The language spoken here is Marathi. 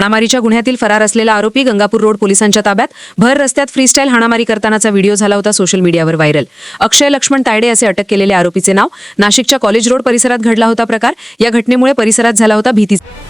हाणामारीच्या गुन्ह्यातील फरार असलेला आरोपी गंगापूर रोड पोलिसांच्या ताब्यात. भर रस्त्यात फ्रीस्टाईल हाणामारी करतानाचा व्हिडिओ झाला होता सोशल मीडियावर व्हायरल. अक्षय लक्ष्मण तायडे असे अटक केलेल्या आरोपीचे नाव. नाशिकच्या कॉलेज रोड परिसरात घडला होता प्रकार. या घटनेमुळे परिसरात झाला होता भीतीचा